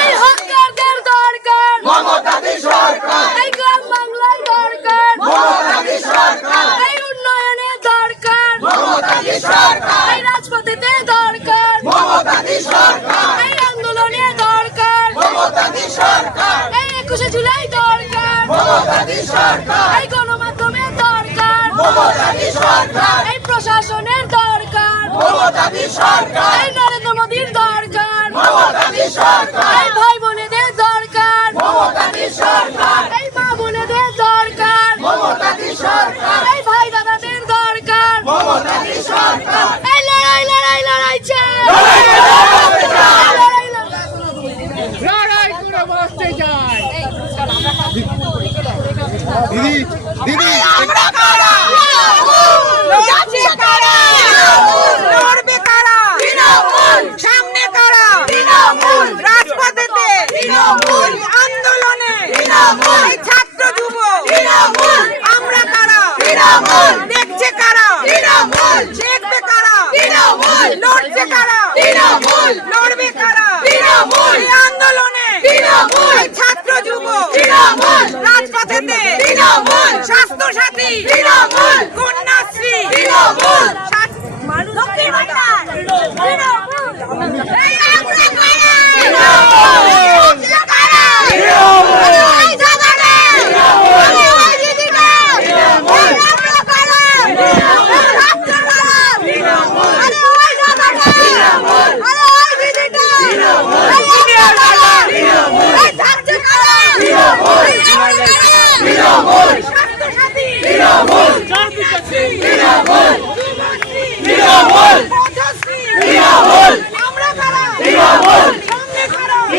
এই হকারদের দরকার মমতাদি সরকার, এই গ্রাম বাংলায় দরকার মমতাদি সরকার, এই উন্নয়নের দরকার মমতাদি সরকার, এই রাজপথেতে দরকার মমতাদি সরকার, এই আন্দোলনে দরকার মমতাদি সরকার, এই 21শে জুলাই দরকার মমতাদি সরকার, এই গণমাধ্যমের দরকার মমতাদি সরকার, এই প্রশাসনের দরকার মমতাদি সরকার, এই নরেন্দ্র মোদীর দরকার মমতাদি সরকার, এই ভাই বোনেদের দরকার মমতাদি সরকার, এই মা বোনেদের দরকার মমতাদি সরকার, এই ভাই দাদাদের দরকার মমতাদি সরকার। এই লড়াই লড়াই লড়াই চাই লড়াই করে বসতে যায়। দিদি দিদি আমরা কারা? যাচ্ছে কারা? লড়বে কারা? সামনে কারা? রাজপথেতে আন্দোলনে এই ছাত্র যুব আমরা কারা? দেখছে কারা? দেখবে কারা? লড়ছে কারা? লড়বে কারা? এই আন্দোলনে এই ছাত্র যুব রাজপথেতে স্বাস্থ্য সাথী